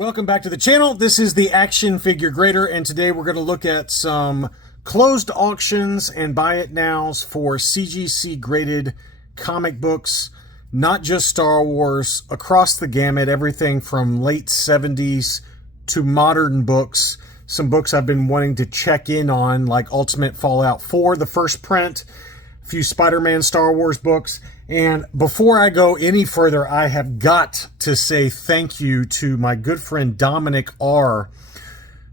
Welcome back to the channel. This is the Action Figure Grader, and today we're going to look at some closed auctions and buy it nows for CGC-graded comic books, not just Star Wars, across the gamut, everything from late 70s to modern books. Some books I've been wanting to check in on, like Ultimate Fallout 4, the first print, a few Spider-Man Star Wars books. And before I go any further, I have got to say thank you to my good friend Dominic R.,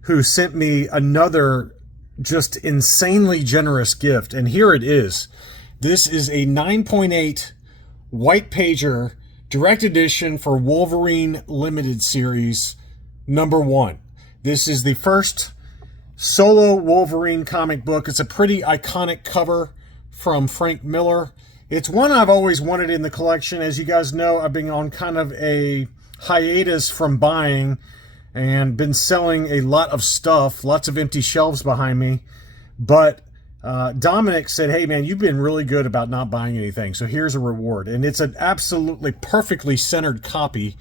who sent me another just insanely generous gift. And here it is. This is a 9.8 white pager direct edition for Wolverine Limited Series #1. This is the first solo Wolverine comic book. It's a pretty iconic cover from Frank Miller. It's one I've always wanted in the collection. As you guys know, I've been on kind of a hiatus from buying and been selling a lot of stuff, lots of empty shelves behind me. But Dominic said, hey man, you've been really good about not buying anything, so here's a reward. And it's an absolutely perfectly centered copy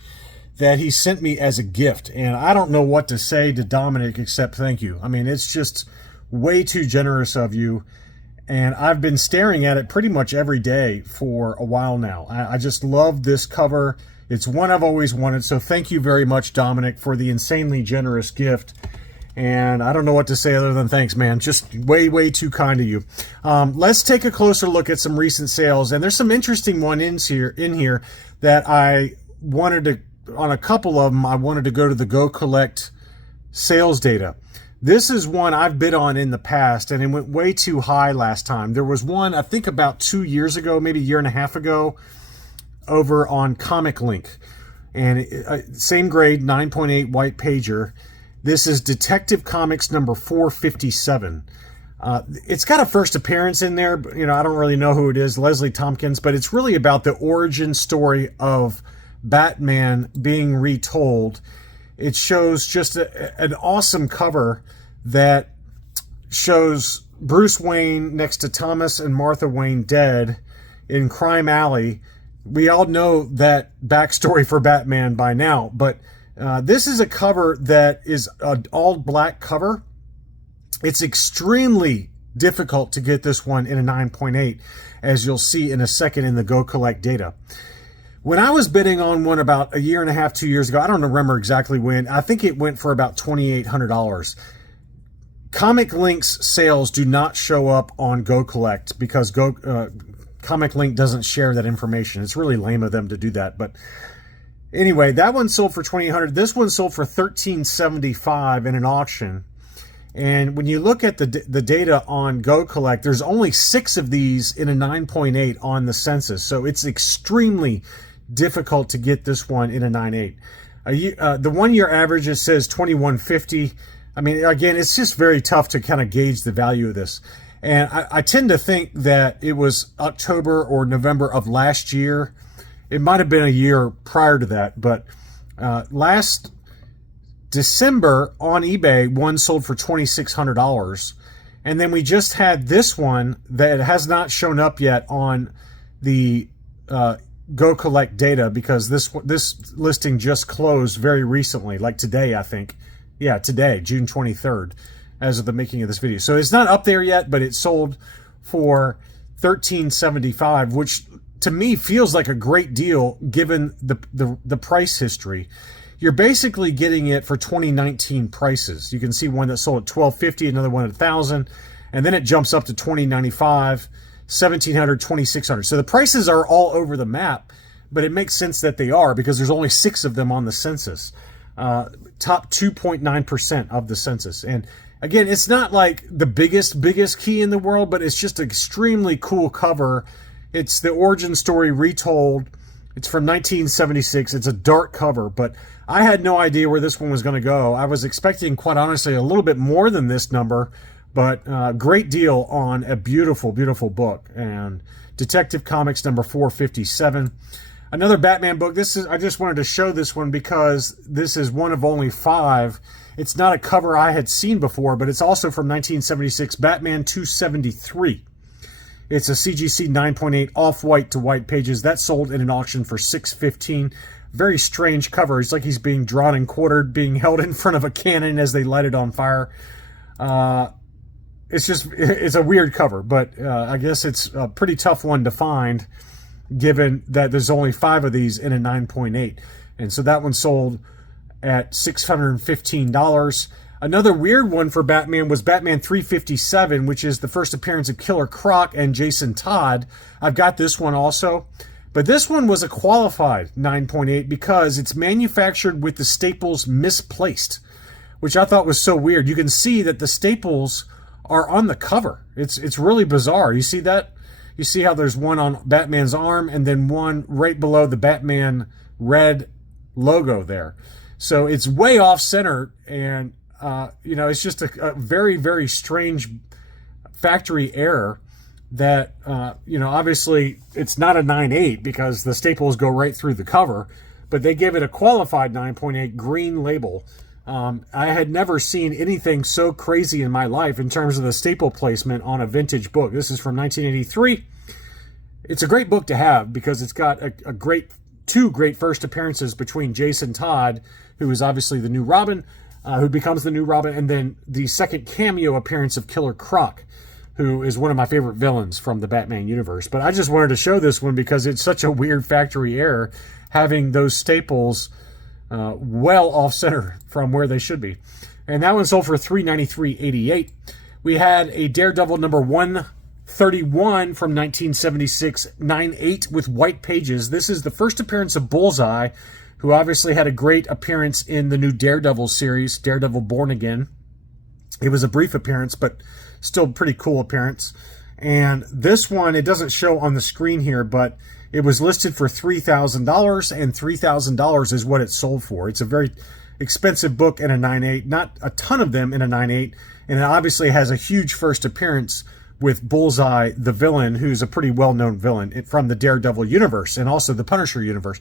that he sent me as a gift. And I don't know what to say to Dominic except thank you. I mean, it's just way too generous of you. And I've been staring at it pretty much every day for a while now. I just love this cover. It's one I've always wanted. So thank you very much, Dominic, for the insanely generous gift. And I don't know what to say other than thanks, man. Just way, way too kind of you. Let's take a closer look at some recent sales. And there's some interesting ones in here that I wanted to, on a couple of them, I wanted to go to the Go Collect sales data. This is one I've bid on in the past, and it went way too high last time. There was one, I think about 2 years ago, maybe a year and a half ago, over on Comic Link. And same grade, 9.8 white pager. This is Detective Comics number 457. It's got a first appearance in there. But, I don't really know who it is, Leslie Tompkins, but it's really about the origin story of Batman being retold. It shows just an awesome cover that shows Bruce Wayne next to Thomas and Martha Wayne dead in Crime Alley. We all know that backstory for Batman by now, but this is a cover that is an all-black cover. It's extremely difficult to get this one in a 9.8, as you'll see in a second in the Go Collect data. When I was bidding on one about a year and a half, 2 years ago, I don't remember exactly when, I think it went for about $2,800. Comic Link's sales do not show up on Go Collect because Comic Link doesn't share that information. It's really lame of them to do that. But anyway, that one sold for $2,800. This one sold for $1,375 in an auction. And when you look at the data on Go Collect, there's only 6 of these in a 9.8 on the census. So it's extremely difficult to get this one in a 9.8. The 1 year average, it says 2150. I mean, again, it's just very tough to kind of gauge the value of this. And I tend to think that it was October or November of last year. It might have been a year prior to that, but last December on eBay, one sold for $2,600. And then we just had this one that has not shown up yet on the Go Collect data because this listing just closed very recently, like today, I think. Yeah, today, June 23rd, as of the making of this video. So it's not up there yet, but it sold for $1,375, which to me feels like a great deal given the price history. You're basically getting it for 2019 prices. You can see one that sold at $1,250, another one at $1,000, and then it jumps up to $2,095, $1,700, $2,600. So the prices are all over the map, but it makes sense that they are because there's only 6 of them on the census. Top 2.9% of the census. And again, it's not like the biggest key in the world, but it's just an extremely cool cover. It's the origin story retold. It's from 1976. It's a dark cover, but I had no idea where this one was going to go. I was expecting, quite honestly, a little bit more than this number, but great deal on a beautiful, beautiful book. And Detective Comics number 457. Another Batman book. I just wanted to show this one because this is one of only 5. It's not a cover I had seen before, but it's also from 1976, Batman 273. It's a CGC 9.8 off-white to white pages. That sold in an auction for $615. very strange cover. It's like he's being drawn and quartered, being held in front of a cannon as they light it on fire. It's a weird cover, but I guess it's a pretty tough one to find, given that there's only 5 of these in a 9.8. And so that one sold at $615. Another weird one for Batman was Batman 357, which is the first appearance of Killer Croc and Jason Todd. I've got this one also. But this one was a qualified 9.8 because it's manufactured with the staples misplaced, which I thought was so weird. You can see that the staples are on the cover. It's really bizarre. You see that? You see how there's one on Batman's arm and then one right below the Batman red logo there. So it's way off center, and it's just a very, very strange factory error that, obviously it's not a 9.8 because the staples go right through the cover, but they give it a qualified 9.8 green label. I had never seen anything so crazy in my life in terms of the staple placement on a vintage book. This is from 1983. It's a great book to have because it's got two great first appearances between Jason Todd, who is obviously the new Robin, who becomes the new Robin, and then the second cameo appearance of Killer Croc, who is one of my favorite villains from the Batman universe. But I just wanted to show this one because it's such a weird factory error, having those staples well off center from where they should be. And that one sold for $393.88. We had a Daredevil number 131 from 1976, 9.8 with white pages. This is the first appearance of Bullseye, who obviously had a great appearance in the new Daredevil series, Daredevil Born Again. It was a brief appearance, but still pretty cool appearance. And this one, it doesn't show on the screen here, but it was listed for $3,000, and $3,000 is what it sold for. It's a very expensive book in a 9.8, not a ton of them in a 9.8, and it obviously has a huge first appearance with Bullseye, the villain, who's a pretty well-known villain from the Daredevil universe and also the Punisher universe.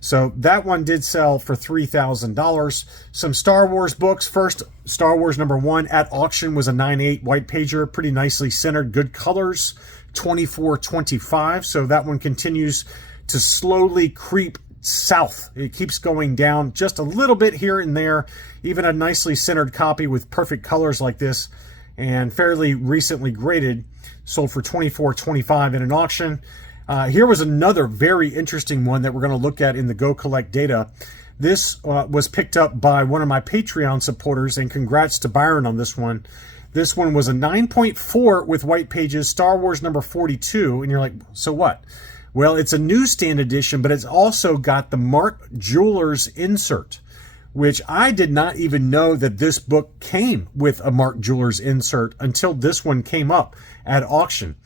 So that one did sell for $3,000. Some Star Wars books. First, Star Wars number 1 at auction was a 9.8 white pager, pretty nicely centered, good colors, $24.25. So that one continues to slowly creep south. It keeps going down just a little bit here and there. Even a nicely centered copy with perfect colors like this and fairly recently graded sold for $24.25 in an auction. Here was another very interesting one that we're going to look at in the Go Collect data. This was picked up by one of my Patreon supporters, and congrats to Byron on this one. This one was a 9.4 with white pages, Star Wars number 42, and you're like, so what? Well, it's a newsstand edition, but it's also got the Mark Jewelers insert, which I did not even know that this book came with a Mark Jewelers insert until this one came up at auction.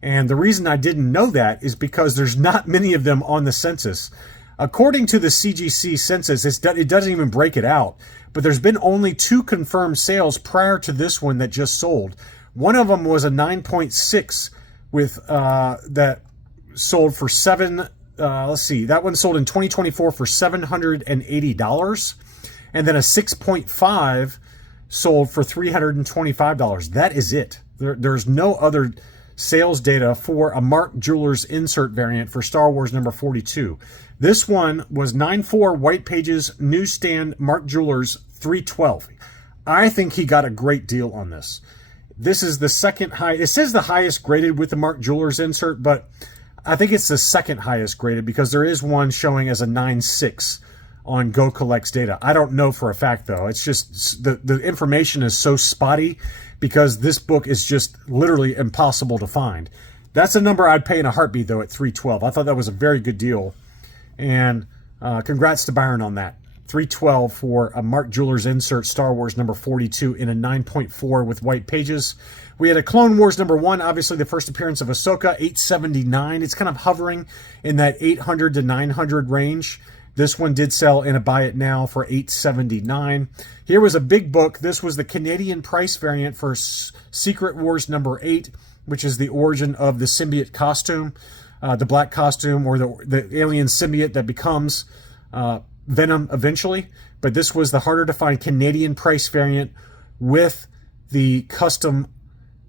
And the reason I didn't know that is because there's not many of them on the census. According to the CGC census, it doesn't even break it out. But there's been only 2 confirmed sales prior to this one that just sold. One of them was a 9.6 with that sold for that one sold in 2024 for $780. And then a 6.5 sold for $325. That is it. There's no other sales data for a Mark Jewelers insert variant for Star Wars number 42. This one was 9.4 white pages, newsstand, Mark Jewelers, $312. I think he got a great deal on this. This is the second high. It says the highest graded with the Mark Jewelers insert, but I think it's the second highest graded because there is one showing as a 9.6 on Go Collect's data. I don't know for a fact, though. It's just the information is so spotty because this book is just literally impossible to find. That's a number I'd pay in a heartbeat, though, at $312. I thought that was a very good deal. And congrats to Byron on that. $312 for a Mark Jewelers insert Star Wars number 42 in a 9.4 with white pages. We had a Clone Wars number 1, obviously the first appearance of Ahsoka, $879. It's kind of hovering in that 800 to 900 range. This one did sell in a buy it now for $879. Here was a big book. This was the Canadian price variant for Secret Wars number 8, which is the origin of the symbiote costume, the black costume, or the alien symbiote that becomes Venom eventually. But this was the harder to find Canadian price variant with the custom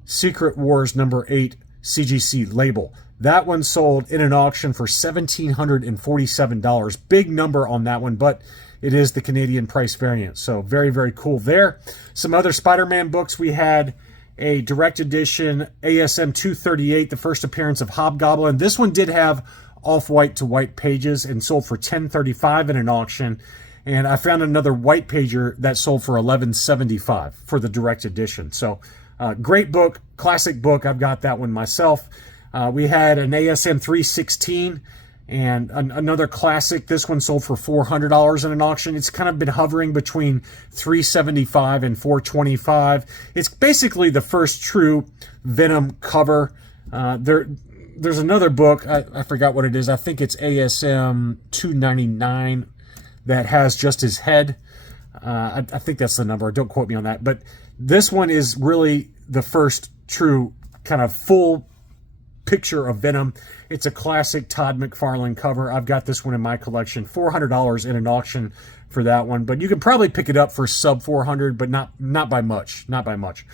Secret Wars number 8 CGC label. That one sold in an auction for $1,747. Big number on that one, but it is the Canadian price variant. So very, very cool there. Some other Spider-Man books. We had a direct edition ASM 238, the first appearance of Hobgoblin. This one did have off-white to white pages and sold for $10.35 in an auction. And I found another white pager that sold for $11.75 for the direct edition. So great book, classic book. I've got that one myself. We had an ASM 316 and another classic. This one sold for $400 in an auction. It's kind of been hovering between $375 and $425. It's basically the first true Venom cover. There's another book. I forgot what it is. I think it's ASM 299 that has just his head. I think that's the number. Don't quote me on that. But this one is really the first true kind of full picture of Venom. It's a classic Todd McFarlane cover. I've got this one in my collection. $400 in an auction for that one, but you can probably pick it up for sub $400, but not by much. Not by much.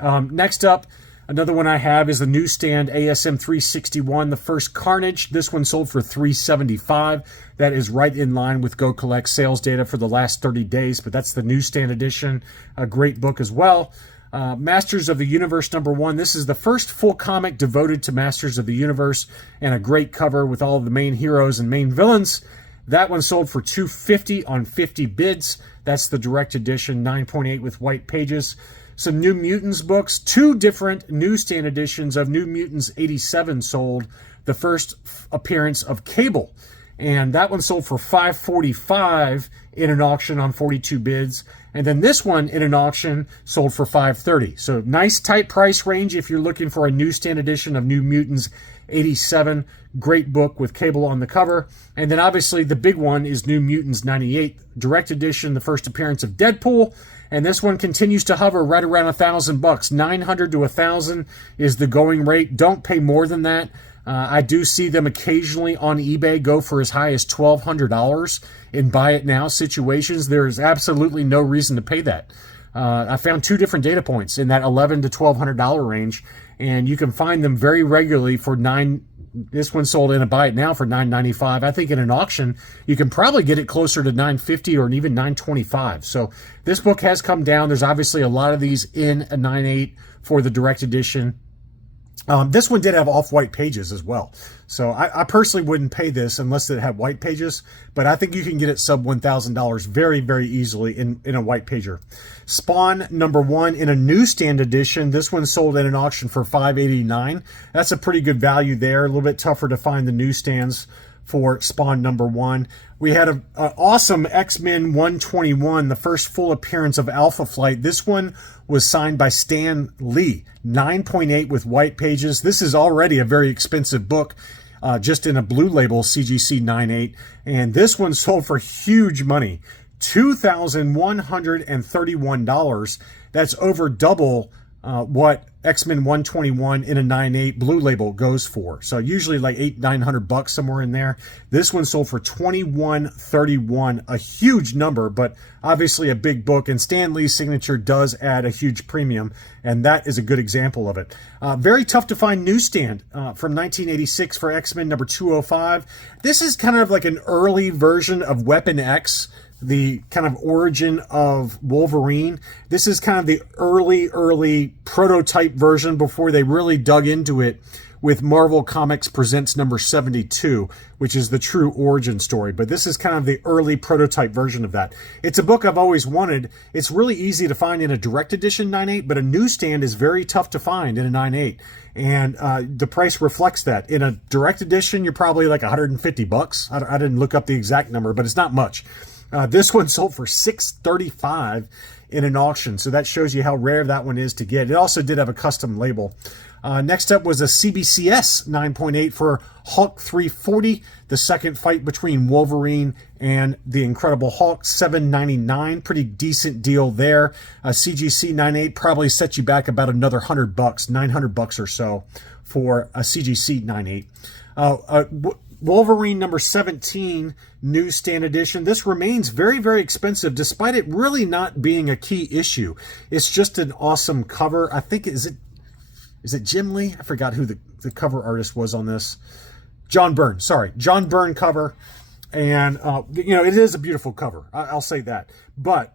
Next up, another one I have is the newsstand ASM 361, the first Carnage. This one sold for $375. That is right in line with Go Collect sales data for the last 30 days, but that's the newsstand edition. A great book as well. Masters of the Universe #1. This is the first full comic devoted to Masters of the Universe, and a great cover with all of the main heroes and main villains. That one sold for $250 on 50 bids. That's the direct edition, 9.8 with white pages. Some New Mutants books. 2 different newsstand editions of New Mutants 87 sold. The first appearance of Cable, and that one sold for $545 in an auction on 42 bids. And then this one in an auction sold for $530. So nice tight price range if you're looking for a newsstand edition of New Mutants 87. Great book with Cable on the cover. And then obviously the big one is New Mutants 98, direct edition, the first appearance of Deadpool. And this one continues to hover right around $1,000. $900 to $1,000 is the going rate. Don't pay more than that. I do see them occasionally on eBay go for as high as $1,200 in buy it now situations. There's absolutely no reason to pay that. I found 2 different data points in that $1,100 to $1,200 range, and you can find them very regularly for this one sold in a buy it now for $9.95. I think in an auction you can probably get it closer to $9.50 or even $9.25. So this book has come down. There's obviously a lot of these in a 9.8 for the direct edition. This one did have off-white pages as well. So I personally wouldn't pay this unless it had white pages, but I think you can get it sub $1,000 very, very easily in a white pager. Spawn #1 in a newsstand edition. This one sold in an auction for $589. That's a pretty good value there. A little bit tougher to find the newsstands for Spawn #1. We had an awesome X-Men 121, the first full appearance of Alpha Flight. This one was signed by Stan Lee, 9.8 with white pages. This is already a very expensive book, just in a blue label, CGC 9.8. And this one sold for huge money, $2,131. That's over double what X-Men 121 in a 9.8 blue label goes for. So usually like $800-900 somewhere in there. This one sold for $2,131, a huge number, but obviously a big book. And Stan Lee's signature does add a huge premium, and that is a good example of it. Very tough to find newsstand from 1986 for X-Men #205. This is kind of like an early version of Weapon X, the kind of origin of Wolverine. This is kind of the early prototype version before they really dug into it with Marvel Comics Presents #72, which is the true origin story. But this is kind of the early prototype version of that. It's a book I've always wanted. It's really easy to find in a direct edition 9.8, but a newsstand is very tough to find in a 9.8. And the price reflects that. In a direct edition, you're probably like $150. I didn't look up the exact number, but it's not much. This one sold for $635 in an auction, so that shows you how rare that one is to get. It also did have a custom label. Next up was a CBCS 9.8 for Hulk 340, the second fight between Wolverine and the Incredible Hulk, $7.99. Pretty decent deal there. CGC 9.8 probably set you back about another $100, $900 or so for a CGC 9.8. Wolverine #17 newsstand edition. This remains very, very expensive despite it really not being a key issue. It's just an awesome cover. I think, is it Is it Jim Lee? I forgot who the cover artist was on this. John Byrne, sorry. John Byrne cover. And, you know, it is a beautiful cover. I'll say that. But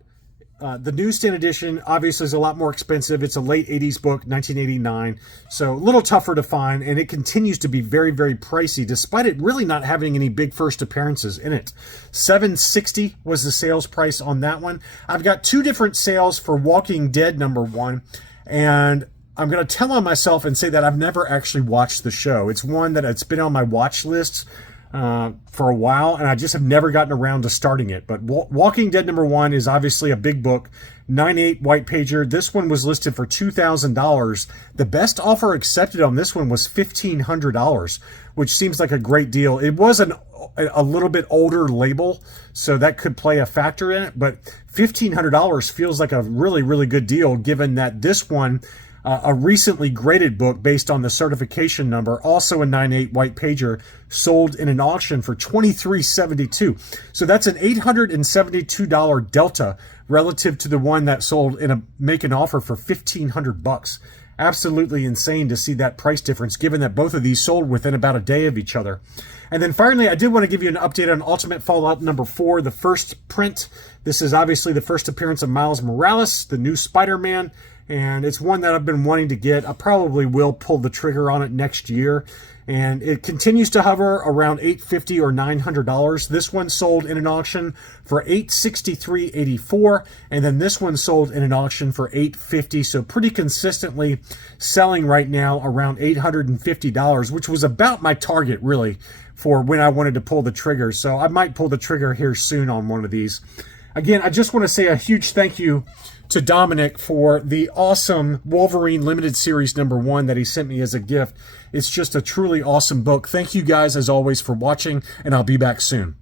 the newsstand edition obviously is a lot more expensive. It's a late 80s book, 1989. So a little tougher to find. And it continues to be very, very pricey, despite it really not having any big first appearances in it. $7.60 was the sales price on that one. I've got two different sales for Walking Dead #1. And I'm going to tell on myself and say that I've never actually watched the show. It's one that it's been on my watch list for a while, and I just have never gotten around to starting it. But Walking Dead #1 is obviously a big book, 9.8 white pager. This one was listed for $2,000. The best offer accepted on this one was $1,500, which seems like a great deal. It was a little bit older label, so that could play a factor in it, but $1,500 feels like a really, really good deal, given that this one, a recently graded book based on the certification number, also a 9.8 white pager, sold in an auction for $23.72. So that's an $872 delta relative to the one that sold in a make an offer for $1,500. Absolutely insane to see that price difference, given that both of these sold within about a day of each other. And then finally, I did want to give you an update on Ultimate Fallout #4, the first print. This is obviously the first appearance of Miles Morales, the new Spider-Man. And it's one that I've been wanting to get. I probably will pull the trigger on it next year. And it continues to hover around $850 or $900. This one sold in an auction for $863.84. And then this one sold in an auction for $850. So pretty consistently selling right now around $850, which was about my target, really, for when I wanted to pull the trigger. So I might pull the trigger here soon on one of these. Again, I just want to say a huge thank you to Dominic for the awesome Wolverine Limited Series #1 that he sent me as a gift. It's just a truly awesome book. Thank you guys, as always, for watching, and I'll be back soon.